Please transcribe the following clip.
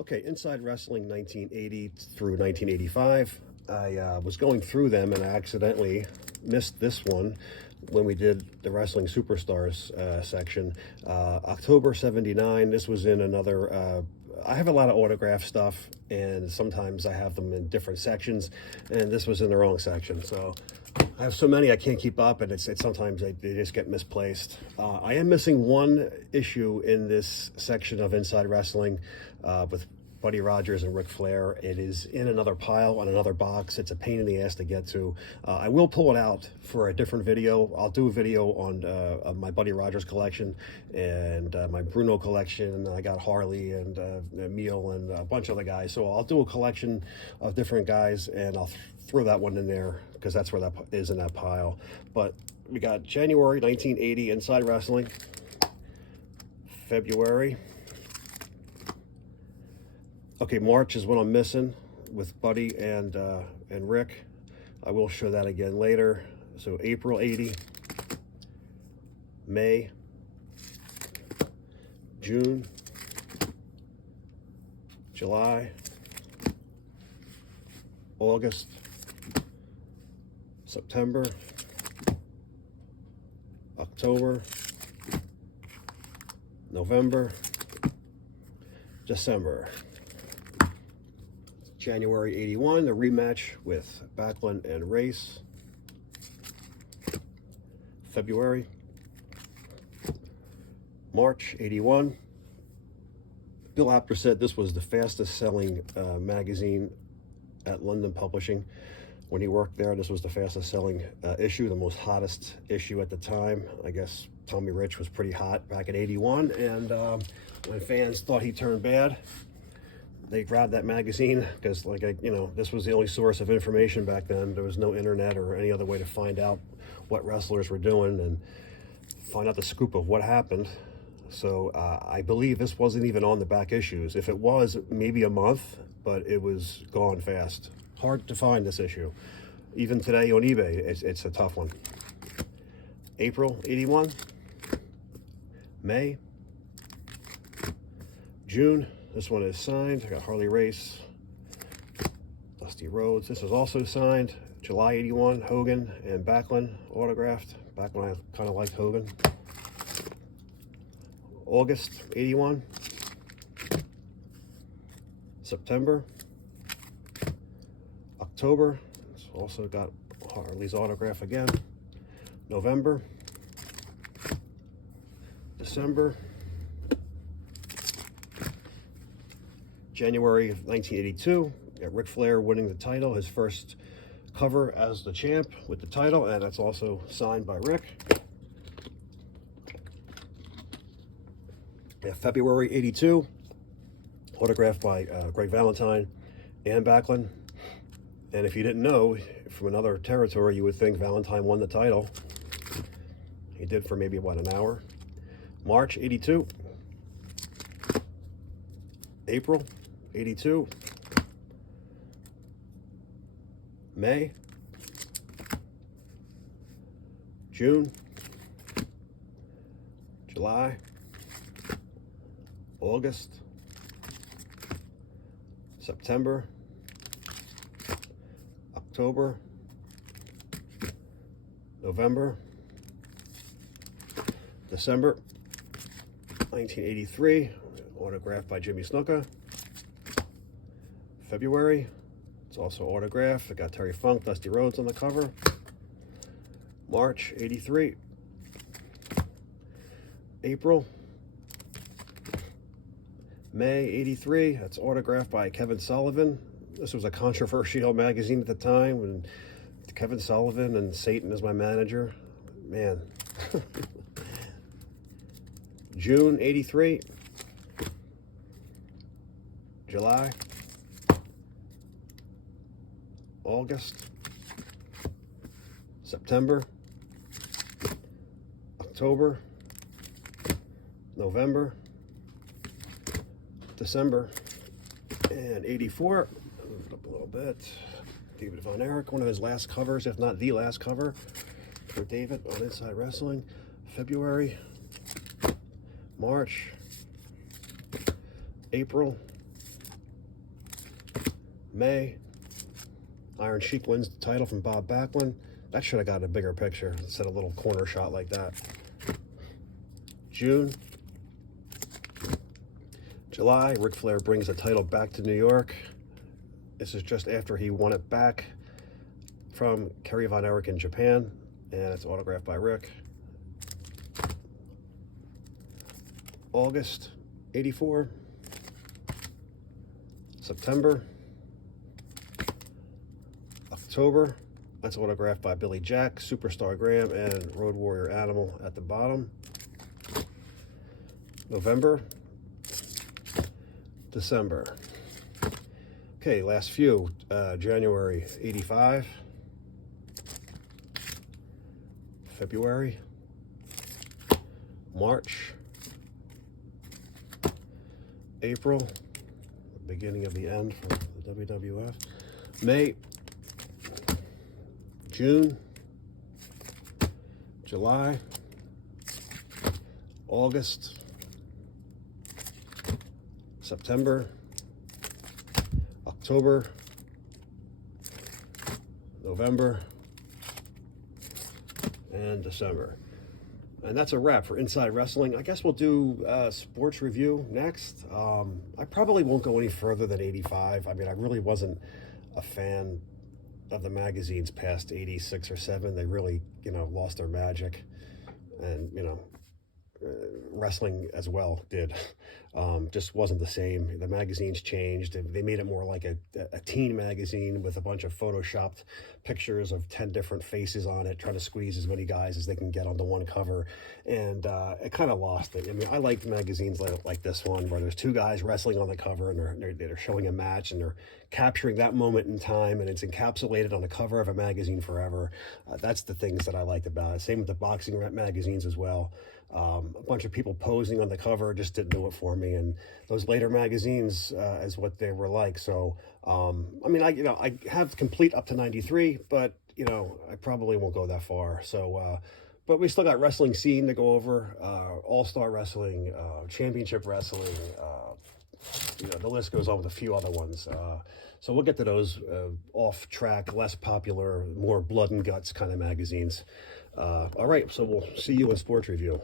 Okay, Inside Wrestling 1980 through 1985. I was going through them and I accidentally missed this one when we did the Wrestling Superstars section. October 79, this was in another. I have a lot of autograph stuff, and sometimes I have them in different sections, and this was in the wrong section. So I have so many I can't keep up, and it's sometimes they just get misplaced. I am missing one issue in this section of Inside Wrestling with Buddy Rogers and Ric Flair. It is in another pile on another box. It's a pain in the ass to get to. I will pull it out for a different video. I'll do a video on my Buddy Rogers collection and my Bruno collection. I got Harley and Emil and a bunch of other guys. So I'll do a collection of different guys, and I'll throw that one in there because that's where that is in that pile. But we got January 1980 Inside Wrestling, February. Okay, March is what I'm missing with Buddy and Rick. I will show that again later. So April 80, May, June, July, August, September, October, November, December. January 81, the rematch with Backlund and Race. February. March 81. Bill Apter said this was the fastest selling magazine at London Publishing. When he worked there, this was the fastest selling issue, the most hottest issue at the time. I guess Tommy Rich was pretty hot back in 81, and when fans thought he turned bad, they grabbed that magazine because, this was the only source of information back then. There was no internet or any other way to find out what wrestlers were doing and find out the scoop of what happened. So I believe this wasn't even on the back issues. If it was, maybe a month, but it was gone fast. Hard to find this issue. Even today on eBay, it's a tough one. April 81, May, June. This one is signed. I got Harley Race, Dusty Rhodes. This is also signed. July 81, Hogan and Backlund autographed. Back when I kind of liked Hogan. August 81. September. October. It's also got Harley's autograph again. November. December. January of 1982, Ric Flair winning the title, his first cover as the champ with the title, and that's also signed by Rick. February 82, autographed by Greg Valentine and Backlund. And if you didn't know, from another territory, you would think Valentine won the title. He did for maybe, an hour. March 82. April 82. May. June. July. August. September. October. November. December 1983, autographed by Jimmy Snuka. February, it's also autographed. I got Terry Funk, Dusty Rhodes on the cover. March 83. April. May 83, that's autographed by Kevin Sullivan. This was a controversial magazine at the time when Kevin Sullivan and Satan as my manager. Man. June 83. July. August. September. October. November. December. And 84. Move it up a little bit. David Von Erich, one of his last covers, if not the last cover for David on Inside Wrestling. February. March, April, May, Iron Sheik wins the title from Bob Backlund. That should have got a bigger picture instead of a little corner shot like that. June, July, Ric Flair brings the title back to New York. This is just after he won it back from Kerry Von Erich in Japan, and it's autographed by Rick. August, 84. September. October, that's autographed by Billy Jack, Superstar Graham, and Road Warrior Animal at the bottom. November. December. Okay, last few. January, 85. February. March. April. Beginning of the end for the WWF. May. June. July. August. September, October, November, and December. And that's a wrap for Inside Wrestling. I guess we'll do sports review next. I probably won't go any further than 85. I mean, I really wasn't a fan of the magazines past 86 or 7. They really, lost their magic. And, wrestling as well did. Just wasn't the same. The magazines changed. They made it more like a teen magazine with a bunch of photoshopped pictures of 10 different faces on it, trying to squeeze as many guys as they can get onto one cover. And it kind of lost it. I mean, I liked magazines like this one where there's 2 guys wrestling on the cover, and they're showing a match, and they're capturing that moment in time, and it's encapsulated on the cover of a magazine forever. That's the things that I liked about it. Same with the boxing magazines as well. A bunch of people posing on the cover just didn't do it for me, and those later magazines is what they were like. So I mean, I have complete up to 93, but I probably won't go that far. So but we still got Wrestling Scene to go over, All-Star Wrestling, Championship Wrestling, the list goes on with a few other ones. So we'll get to those off track, less popular, more blood and guts kind of magazines. All right, so we'll see you in sports review.